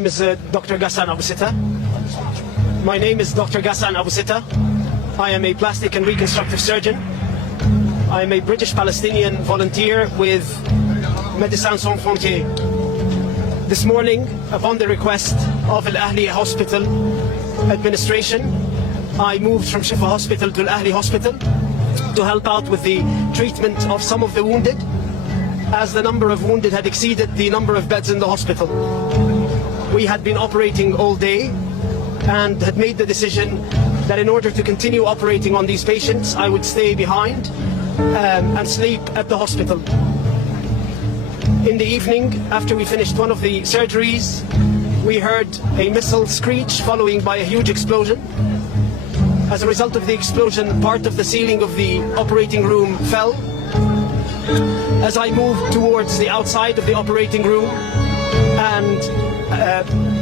Dr. Ghassan Abu Sita. My name is Dr. Ghassan Abu Sita. I am a plastic and reconstructive surgeon. I am a British Palestinian volunteer with Médecins Sans Frontières. This morning, upon the request of Al Ahli Hospital administration, I moved from Shifa Hospital to Al Ahli Hospital to help out with the treatment of some of the wounded, as the number of wounded had exceeded the number of beds in the hospital. We had been operating all day and had made the decision that in order to continue operating on these patients, I would stay behind and sleep at the hospital. In the evening, after we finished one of the surgeries, we heard a missile screech following by a huge explosion. As a result of the explosion, part of the ceiling of the operating room fell. As I moved towards the outside of the operating room and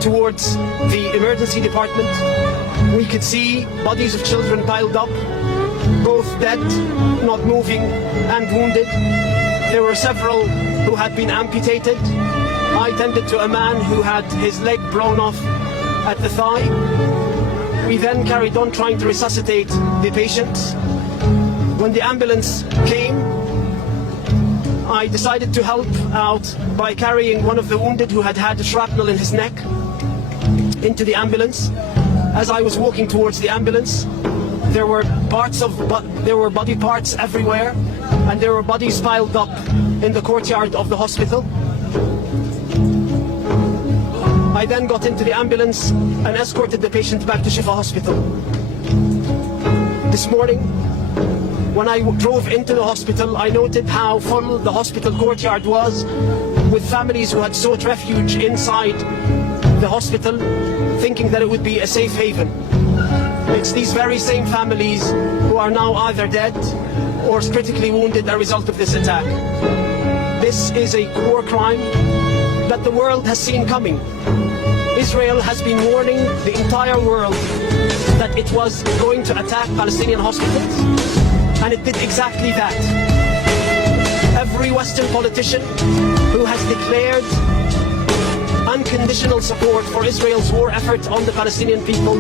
towards the emergency department, we could see bodies of children piled up, both dead, not moving, and wounded. There were several who had been amputated. I tended to a man who had his leg blown off at the thigh. We then carried on trying to resuscitate the patients. When the ambulance came, I decided to help out by carrying one of the wounded who had had a shrapnel in his neck into the ambulance. As I was walking towards the ambulance, there were body parts everywhere, and there were bodies piled up in the courtyard of the hospital. I then got into the ambulance and escorted the patient back to Shifa Hospital. This morning, when I drove into the hospital, I noted how full the hospital courtyard was, with families who had sought refuge inside the hospital, thinking that it would be a safe haven. It's these very same families who are now either dead or critically wounded as a result of this attack. This is a war crime that the world has seen coming. Israel has been warning the entire world that it was going to attack Palestinian hospitals, and it did exactly that. Every Western politician who has declared unconditional support for Israel's war effort on the Palestinian people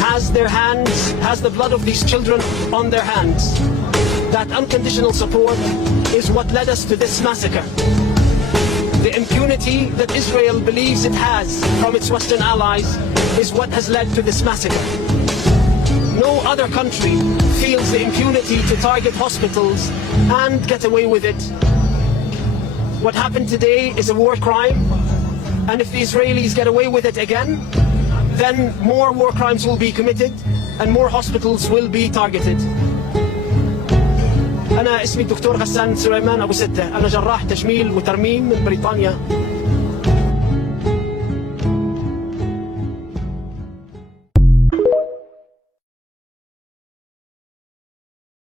has the blood of these children on their hands. That unconditional support is what led us to this massacre. The impunity that Israel believes it has from its Western allies is what has led to this massacre. No other country feels the impunity to target hospitals and get away with it. What happened today is a war crime, and if the Israelis get away with it again, then more war crimes will be committed and more hospitals will be targeted. أنا اسمي الدكتور غسان سليمان أبو ستة. أنا جراح تجميل وترميم من بريطانيا.